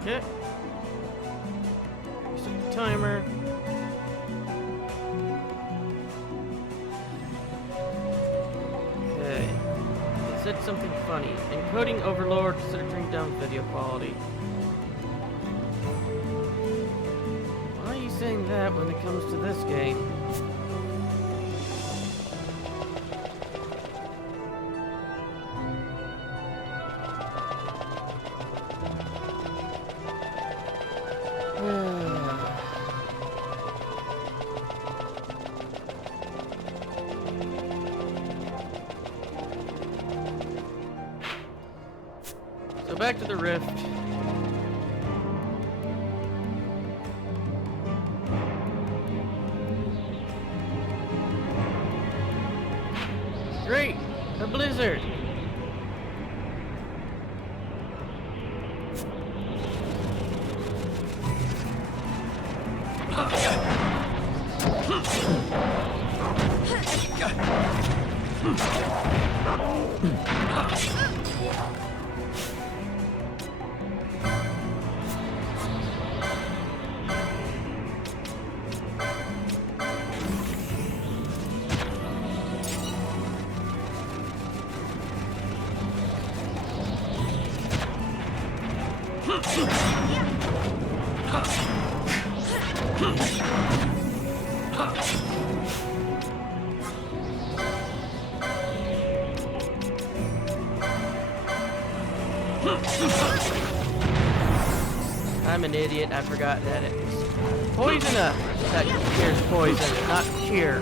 Okay. Reset the timer. Okay. It said something funny. Encoding overload, considering down video quality. Why are you saying that when it comes to this game? So back to the rift. Great! A blizzard! I'm an idiot, I forgot that it's poisonous that cures poison, not cure.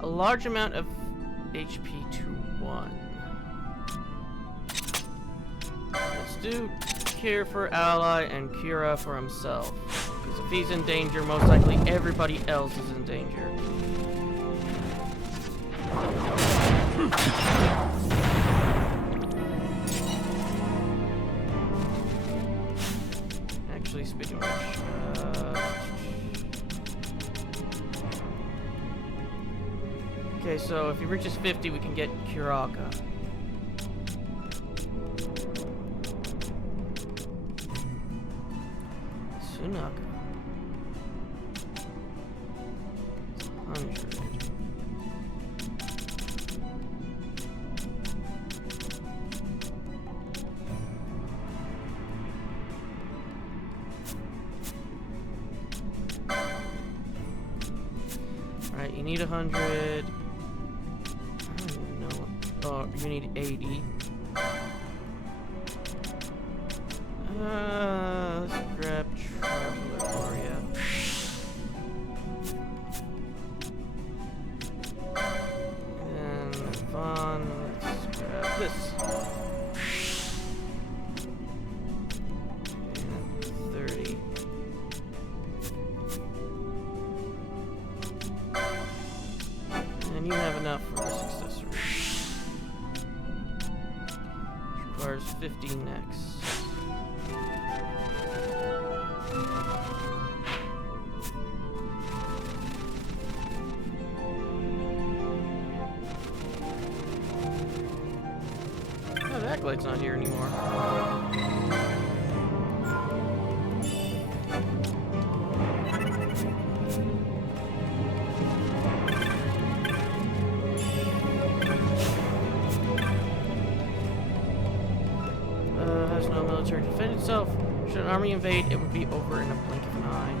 A large amount of HP to 1. Let's do Cure for ally and Kira for himself. Because if he's in danger, most likely everybody else is in danger. Actually, speaking of which, okay, so if he reaches 50, we can get Kuraka. Sunaka. 100. Alright, you need 100. Oh, you need 80. Let's grab Traveler for you. And Vaughn, let's grab this. And 30. And you have enough for this accessory. requires 50 next. Oh, the Acolyte's not here anymore. Has no military to defend itself. Should an army invade, it would be over in a blink of an eye.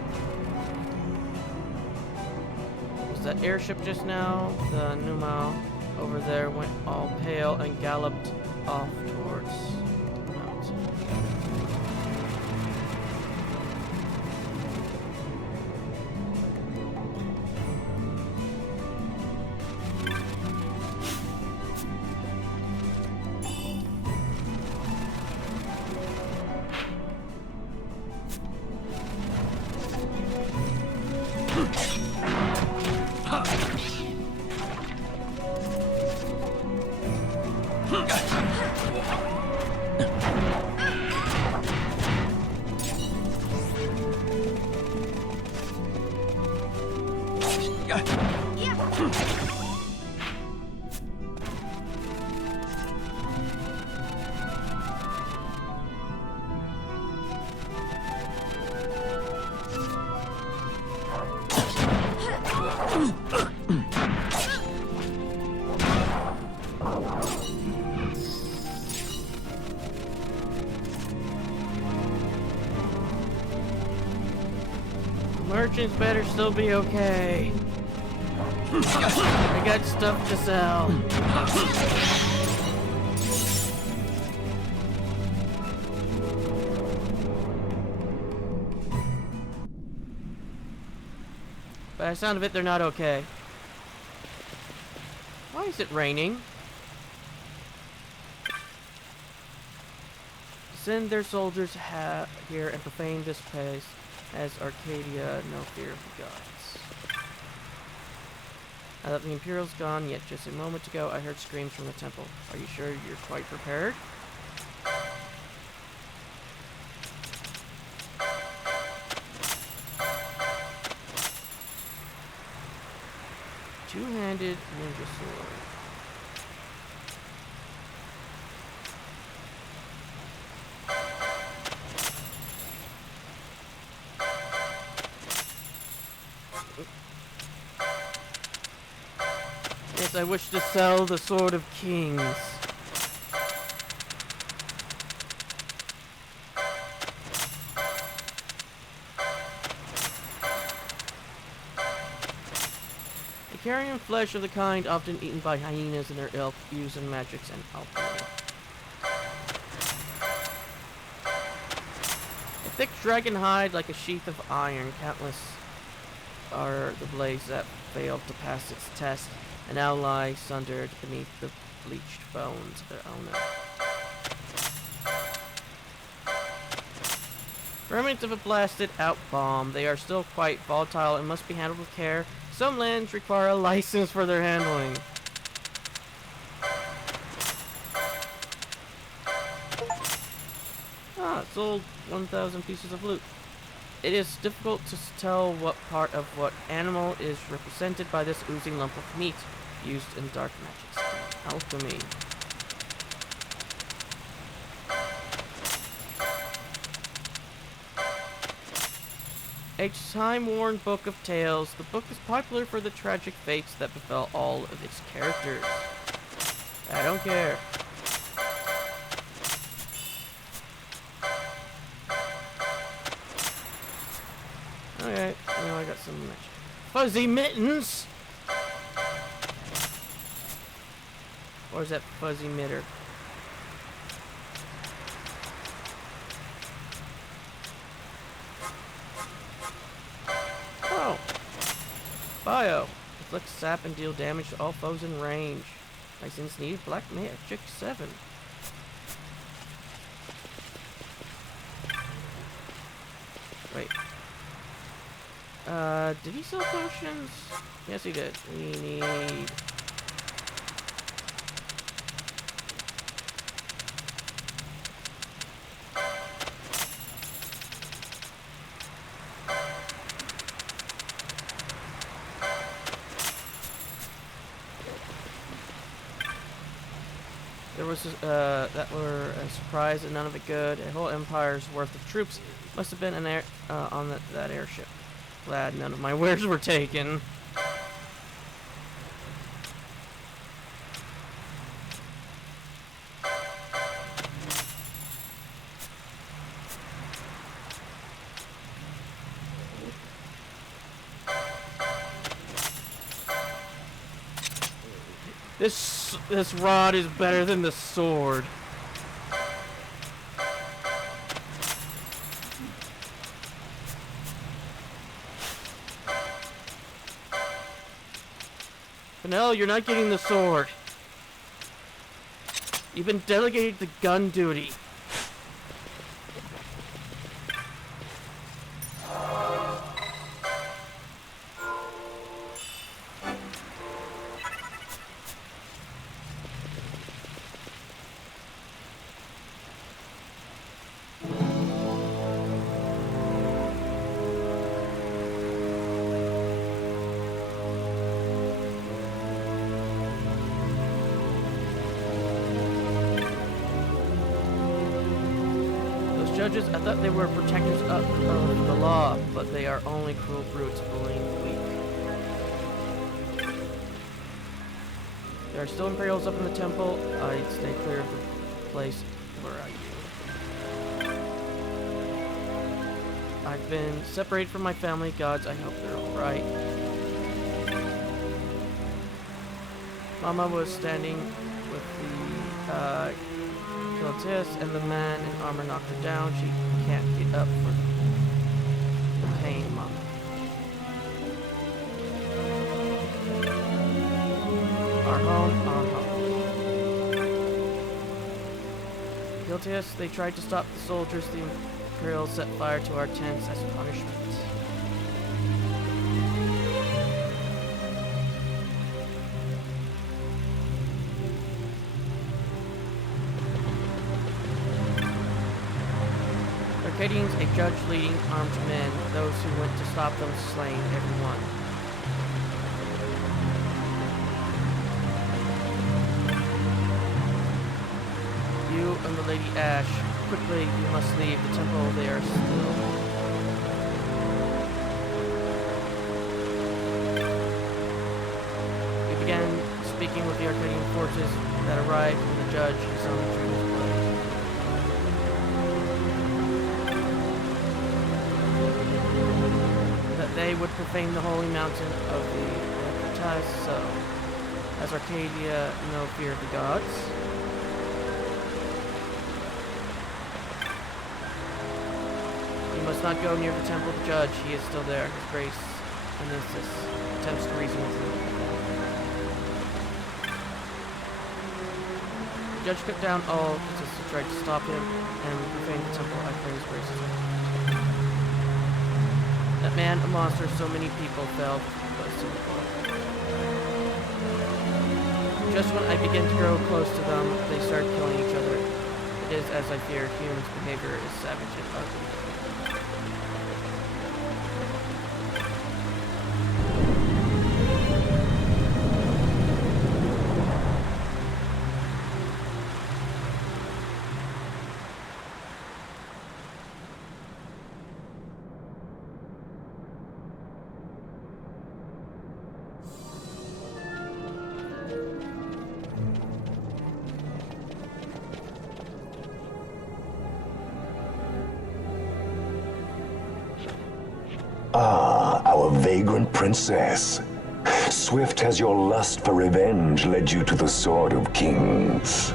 Was that airship just now? The Numao over there went all pale and galloped off towards the mountain. Merchants better still be okay. I got stuff to sell. By the sound of it, they're not okay. Why is it raining? Send their soldiers here and profane this place. As Arcadia, no fear of the gods. Now that the Imperial's gone, yet just a moment ago I heard screams from the temple. Are you sure you're quite prepared? Two-handed ninja sword. Yes, I wish to sell the Sword of Kings. The carrion flesh of the kind often eaten by hyenas in their ilk, used in magics and alchemy. A thick dragon hide like a sheath of iron, countless are the blades that failed to pass its test, and now lie sundered beneath the bleached bones of their owner. Remnants of a blasted out bomb. They are still quite volatile and must be handled with care. Some lands require a license for their handling. Ah, sold 1,000 pieces of loot. It is difficult to tell what part of what animal is represented by this oozing lump of meat used in dark magics and alchemy. A time-worn book of tales, the book is popular for the tragic fates that befell all of its characters. I don't care. Alright, now I got some fuzzy mittens! Or is that fuzzy mitter? Oh! Bio. Inflict sap and deal damage to all foes in range. License needed. Black Magic 7. Wait. Did he sell potions? Yes, he did. We need... There was that were a surprise and none of it good. A whole empire's worth of troops must have been on that airship. Glad none of my wares were taken. This rod is better than the sword. Fennel, you're not getting the sword. You've been delegated to gun duty. Judges, I thought they were protectors of the law, but they are only cruel brutes bullying the weak. There are still Imperials up in the temple. I'd stay clear of the place. Where are you? I've been separated from my family. Gods, I hope they're alright. Mama was standing with the Kiltis, and the man in armor knocked her down. She can't get up for the pain, Mama. Our home. Kiltis, they tried to stop the soldiers. The Imperials set fire to our tents as punishment. Arcadians, a judge leading armed men, those who went to stop them slain everyone. You and the Lady Ash, quickly you must leave the temple. They are still. We began speaking with the Arcadian forces that arrived when the judge is on the tree. They would profane the holy mountain of the Electritas, so has Arcadia no fear of the gods? You must not go near the temple of the judge. He is still there. His grace Anisis attempts to reason with him. The judge cut down all just to try to stop him and profane the temple. I pray his grace is over. That man, a monster, so many people fell, but so just when I begin to grow close to them, they start killing each other. It is, as I feared, humans' behavior is savage and ugly. Ah, our vagrant princess. Swift has your lust for revenge led you to the Sword of Kings.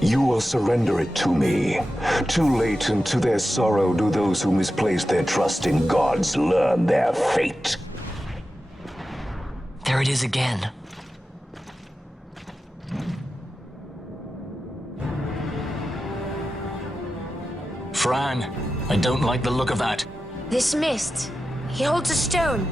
You will surrender it to me. Too late, and to their sorrow do those who misplace their trust in gods learn their fate. There it is again. Fran, I don't like the look of that. This mist. He holds a stone.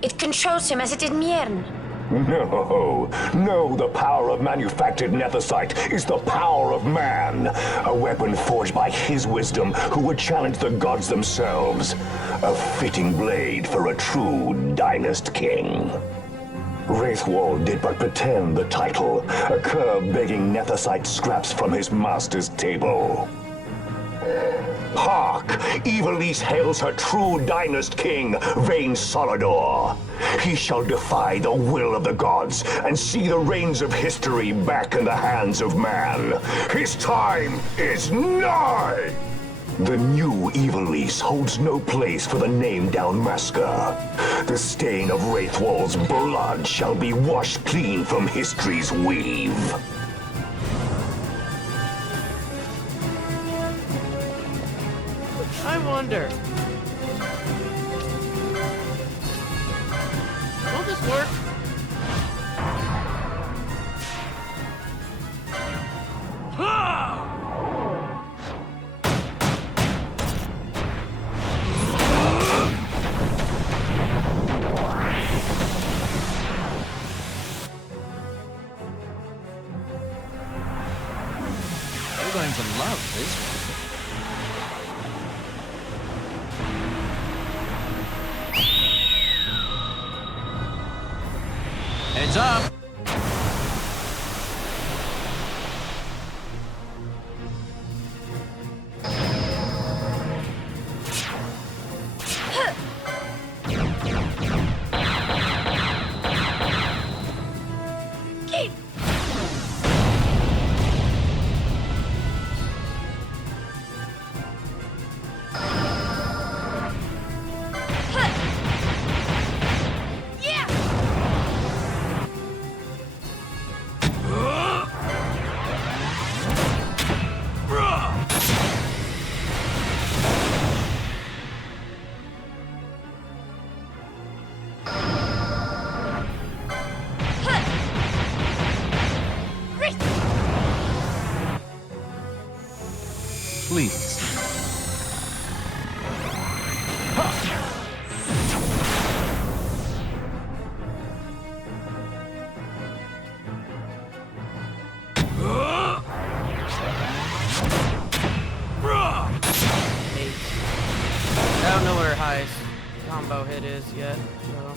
It controls him as it did Miern. No, the power of manufactured nethicite is the power of man. A weapon forged by his wisdom who would challenge the gods themselves. A fitting blade for a true dynast king. Wraithwall did but pretend the title, a cur begging Nethicite scraps from his master's table. Hark! Evilise hails her true dynast king, Vayne Solidor. He shall defy the will of the gods and see the reins of history back in the hands of man. His time is nigh! The new Evilise holds no place for the name Downmasker. The stain of Wraithwall's blood shall be washed clean from history's weave. I wonder. Will this work? You're going to love this one. Heads up! Please. I don't know what her highest combo hit is yet, so.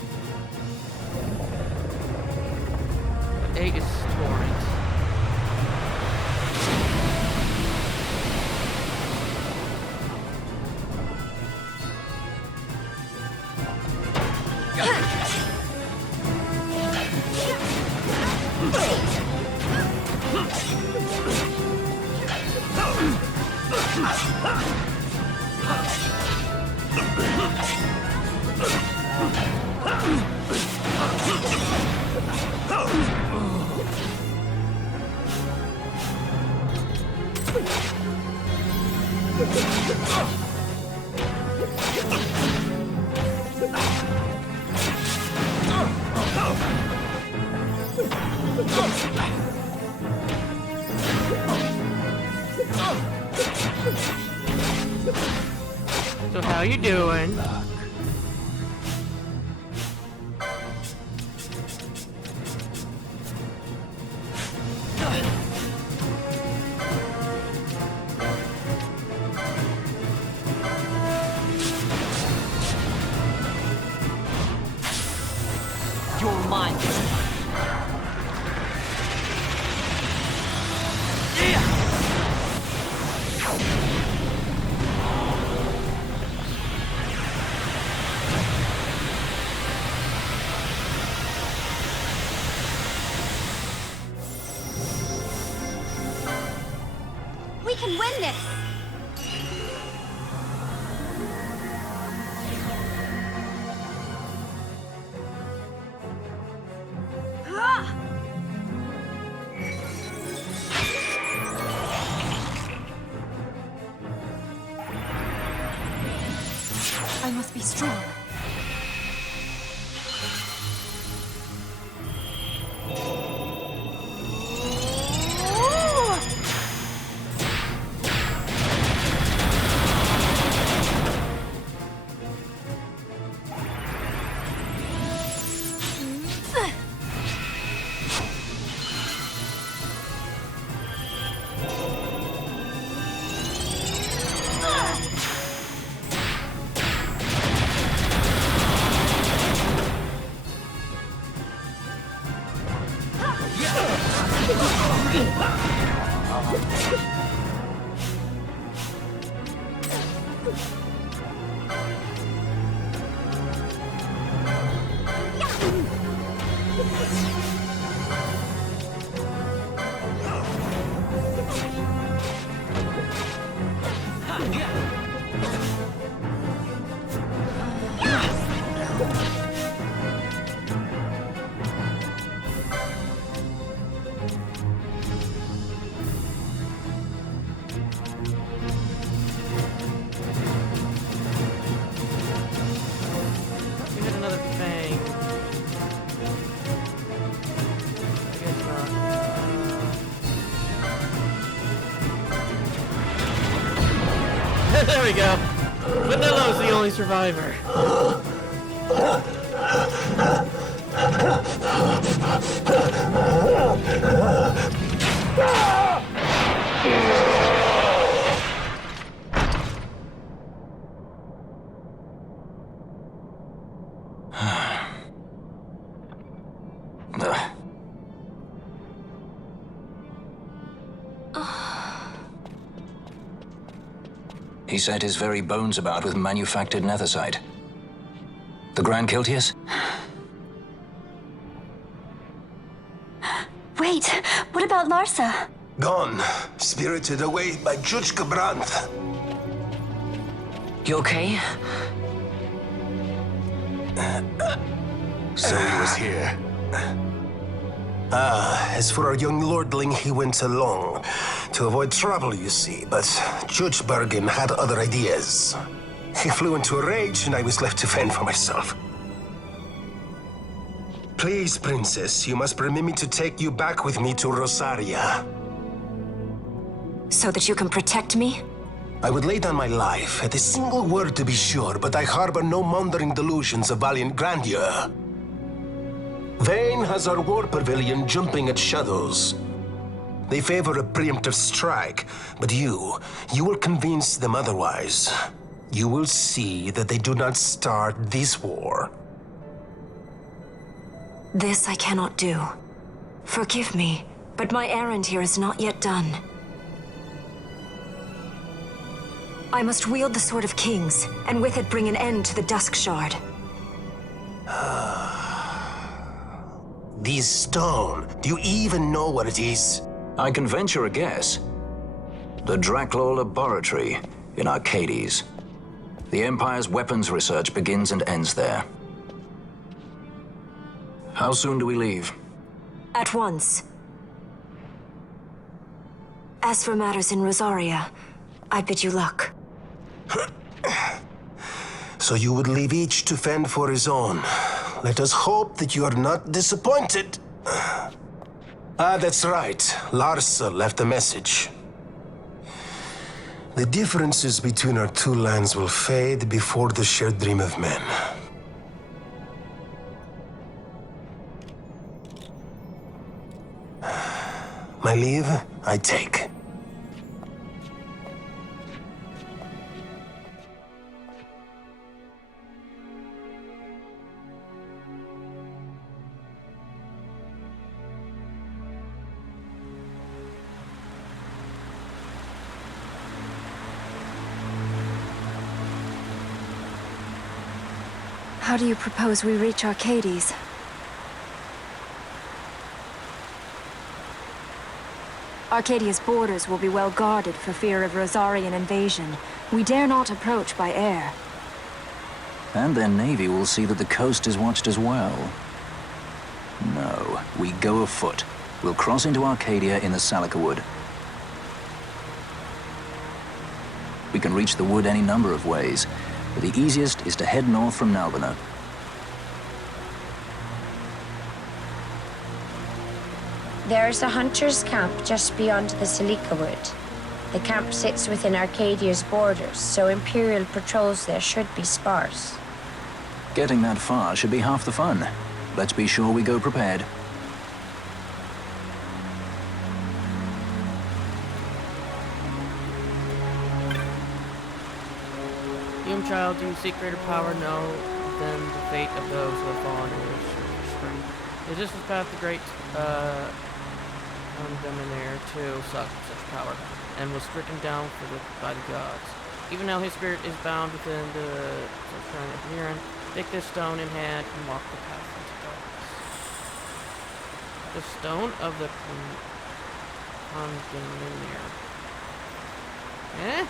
But 8 is Torrent. So how you doing? You're mine. We can win this! I must be strong. We hit another fang. I guess not. There we go. Vanillo's the only survivor. He set his very bones about with manufactured nethersite. The Grand Kiltius? Wait, what about Larsa? Gone, spirited away by Judge Brandt. You okay? So he was here. As for our young lordling, he went along. To avoid trouble, you see, but Judge Bergen had other ideas. He flew into a rage, and I was left to fend for myself. Please, Princess, you must permit me to take you back with me to Rosaria. So that you can protect me? I would lay down my life, at a single word to be sure, but I harbor no mundane delusions of valiant grandeur. Vayne has our war pavilion jumping at shadows. They favor a preemptive strike, but you will convince them otherwise. You will see that they do not start this war. This I cannot do. Forgive me, but my errand here is not yet done. I must wield the Sword of Kings, and with it bring an end to the Dusk Shard. This stone, do you even know what it is? I can venture a guess. The Draclaw Laboratory in Arcades. The Empire's weapons research begins and ends there. How soon do we leave? At once. As for matters in Rosaria, I bid you luck. So you would leave each to fend for his own. Let us hope that you are not disappointed. That's right. Larsa left a message. The differences between our two lands will fade before the shared dream of men. My leave, I take. How do you propose we reach Arcades? Arcadia's borders will be well guarded for fear of Rosarian invasion. We dare not approach by air. And their navy will see that the coast is watched as well. No, we go afoot. We'll cross into Arcadia in the Salika Wood. We can reach the wood any number of ways, but the easiest is to head north from Nalbina. There's a hunter's camp just beyond the Salika Wood. The camp sits within Arcadia's borders, so Imperial patrols there should be sparse. Getting that far should be half the fun. Let's be sure we go prepared. Child, do you seek greater power? No, than the fate of those who have fallen in your strength. Is this the path to great Condominaire too sucked such power, and was stricken down by the gods. Even now his spirit is bound within the shrine of Mirren. Take this stone in hand and walk the path into darkness. The stone of the Condominaire. Eh?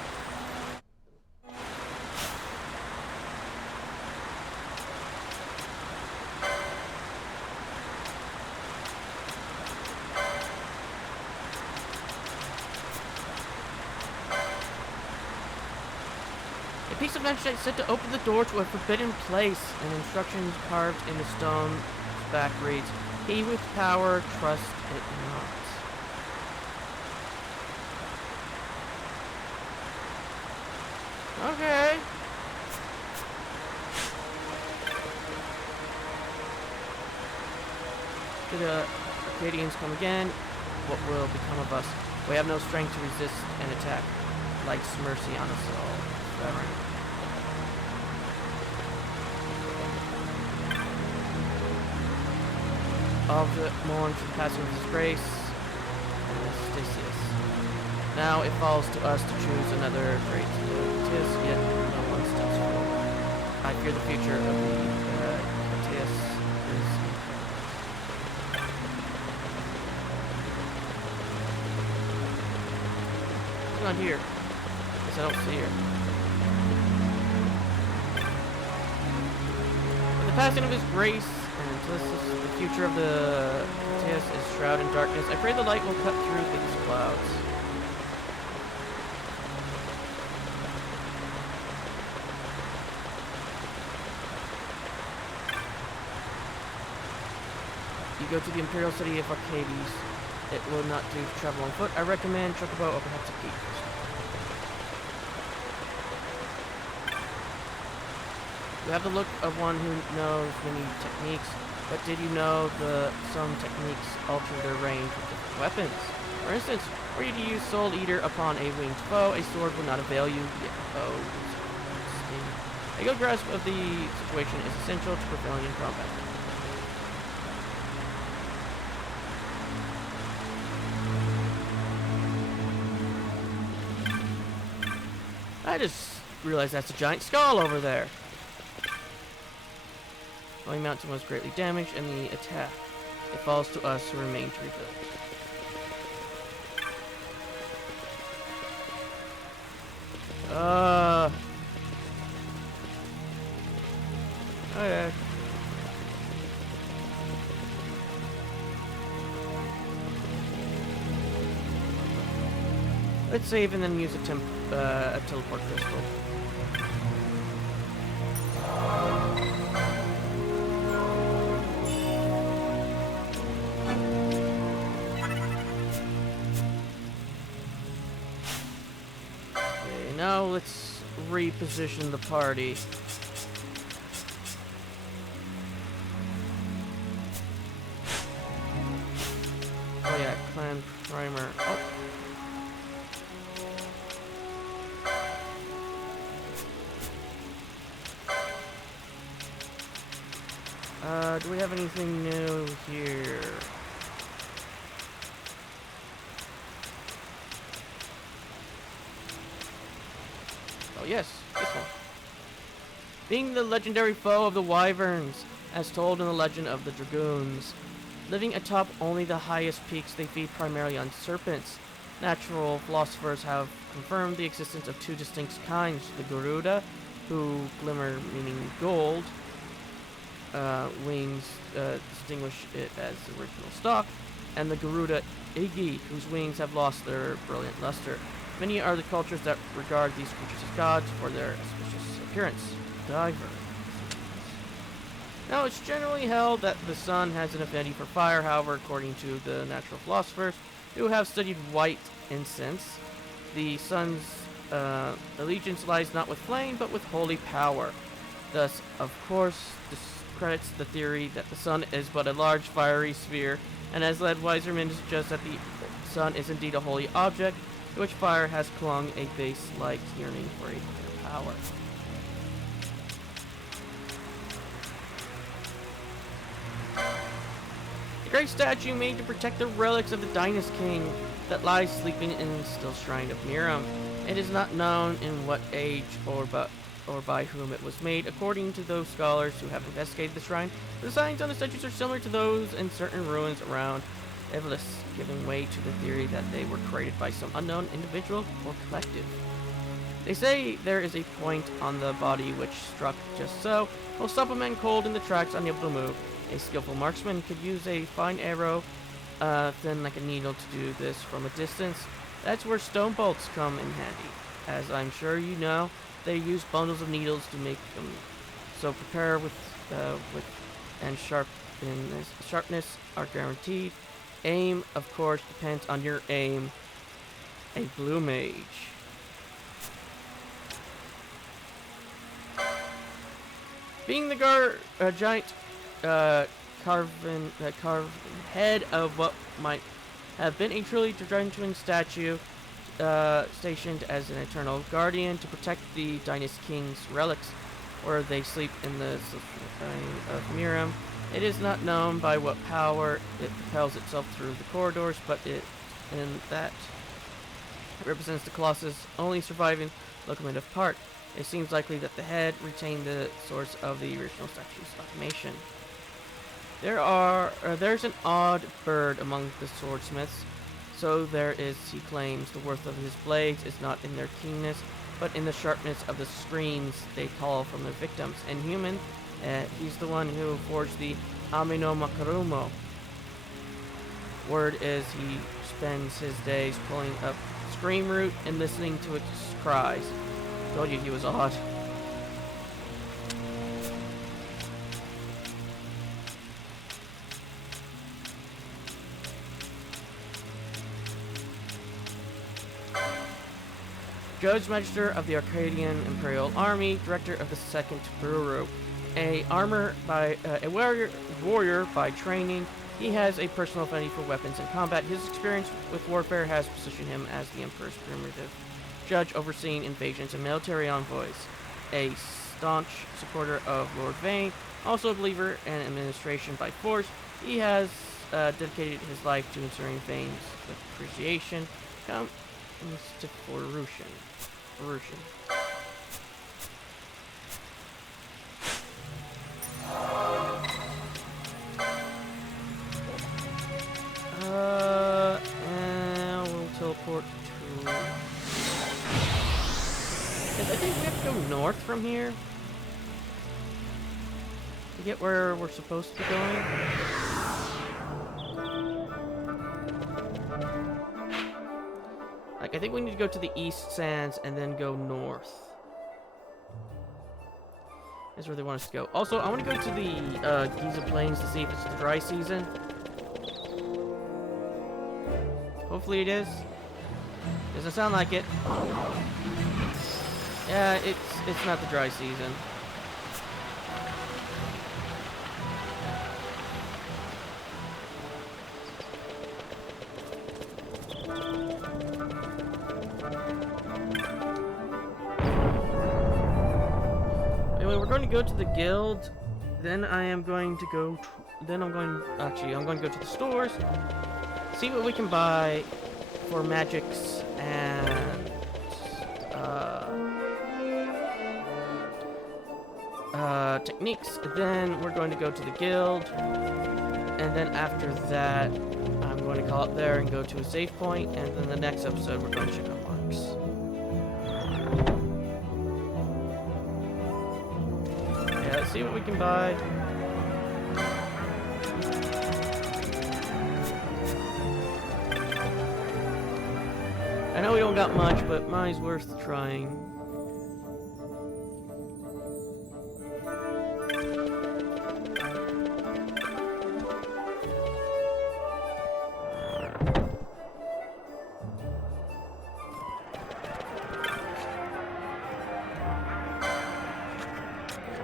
A piece of magic said to open the door to a forbidden place, and instructions carved in the stone back reads, "He with power, trust it not." Okay. Should the Arcadians come again, what will become of us? We have no strength to resist an attack. Life's mercy on us all. Forever. All the mourn for the passing of his grace, Anastasius. Now it falls to us to choose another great Tis, yet no one steps forward. I fear the future of the Tis is She's not here. Guess I don't see her. With the passing of his grace, and the future of the Tis is shrouded in darkness, I pray the light will cut through these clouds. You go to the Imperial City of Arcades. It will not do to travel on foot. I recommend Chocobo or perhaps a Geek. You have the look of one who knows many techniques, but did you know some techniques alter their range with different weapons? For instance, were you to use Soul Eater upon a winged foe, a sword would not avail you, yet a good grasp of the situation is essential to prevailing in combat. I just realized that's a giant skull over there. Holy Mountain was greatly damaged in the attack. It falls to us who remain to rebuild. Okay. Let's save and then use a teleport crystal. Okay, now let's reposition the party. Oh yeah, clan primer. Oh. Do we have anything new here? Oh yes, this one. Being the legendary foe of the Wyverns, as told in the legend of the Dragoons. Living atop only the highest peaks, they feed primarily on serpents. Natural philosophers have confirmed the existence of two distinct kinds, the Garuda, who glimmer meaning gold, wings distinguish it as the original stock, and the Garuda Igi, whose wings have lost their brilliant luster. Many are the cultures that regard these creatures as gods for their auspicious appearance. Diver. Now, it's generally held that the sun has an affinity for fire, however, according to the natural philosophers who have studied white incense, the sun's allegiance lies not with flame, but with holy power. Thus, of course, discredits the theory that the sun is but a large fiery sphere, and has led Wiserman to suggest that the sun is indeed a holy object, to which fire has clung a base-like yearning for a higher power. The great statue made to protect the relics of the Dynast King that lies sleeping in the still shrine of Miram. It is not known in what age or by whom it was made. According to those scholars who have investigated the shrine, the signs on the statues are similar to those in certain ruins around Evelis, giving way to the theory that they were created by some unknown individual or collective. They say there is a point on the body which struck just so, will stop a man cold in the tracks, unable to move. A skillful marksman could use a fine arrow, thin like a needle, to do this from a distance. That's where stone bolts come in handy. As I'm sure you know, they use bundles of needles to make them. So prepare with and sharpness are guaranteed. Aim, of course, depends on your aim. A blue mage. Being the giant carven head of what might have been a truly gargantuan statue, stationed as an eternal guardian to protect the Dynast King's relics, where they sleep in the shrine of Miram. It is not known by what power it propels itself through the corridors, but that represents the Colossus' only surviving locomotive part. It seems likely that the head retained the source of the original statue's automation. There's an odd bird among the swordsmiths. So there is, he claims, the worth of his blades is not in their keenness, but in the sharpness of the screams they call from their victims. And human, he's the one who forged the Amino Makarumo. Word is he spends his days pulling up scream root and listening to its cries. Told you he was odd. Judge Magister of the Arcadian Imperial Army, Director of the 2nd Bureau. A warrior by training, he has a personal affinity for weapons and combat. His experience with warfare has positioned him as the Emperor's primitive judge overseeing invasions and military envoys. A staunch supporter of Lord Vayne, also a believer in administration by force, he has dedicated his life to ensuring Vayne's appreciation comes to fruition. And we'll teleport to... I think we have to go north from here to get where we're supposed to be going. Like, I think we need to go to the East Sands and then go north. That's where they want us to go. Also, I want to go to the Giza Plains to see if it's the dry season. Hopefully it is. Doesn't sound like it. Yeah, it's not the dry season. Anyway, we're going to go to the guild. Then I'm going to go to the stores, see what we can buy for magics and techniques. Then we're going to go to the guild, and then after that I'm going to call up there and go to a save point, and then the next episode we're going to check out marks. Yeah, let's see what we can buy. I know we don't got much, but mine's worth trying.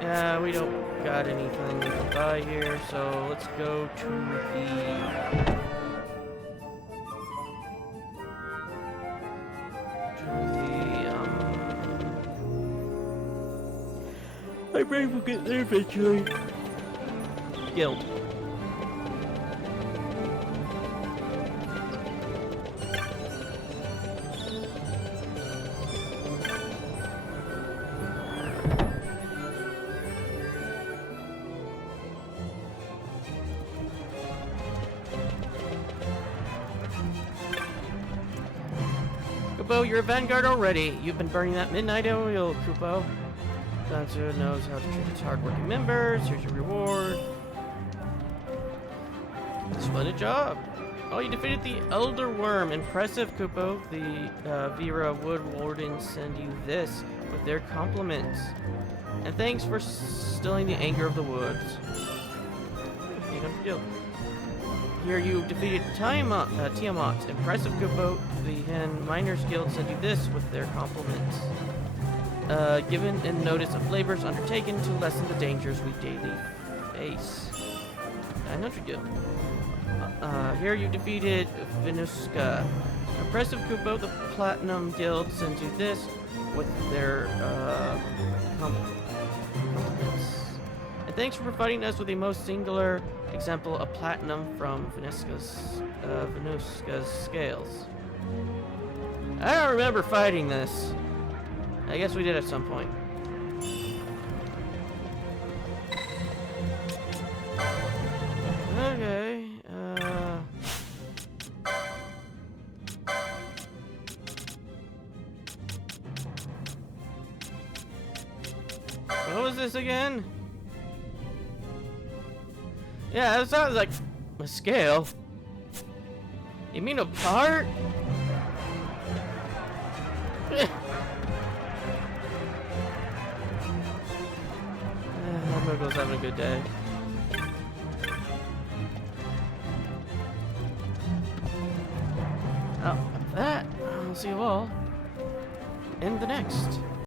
Yeah, we don't got anything we can buy here, so let's go to the... My brain will get there eventually. Guild. Kupo, you're a vanguard already. You've been burning that midnight oil, Kupo. Dancer knows how to treat its hardworking members. Here's your reward. Splendid job. Oh, you defeated the Elder Worm. Impressive, Kupo. The Vera Wood Wardens send you this with their compliments. And thanks for stilling the anger of the woods. You don't deal. Here you defeated Tiamat. Impressive, Kupo. The Hen Miners Guild sent you this with their compliments. Given in notice of labors undertaken to lessen the dangers we daily face. I know what you do. Here you defeated Venuska. Impressive, Kupo. The Platinum Guild sends you this with their compliments. And thanks for providing us with the most singular example of platinum from Venuska's scales. I don't remember fighting this. I guess we did at some point. Okay. What was this again? Yeah, that sounds like a scale. You mean a part? Moogle's having a good day. Oh, that I'll see you all in the next.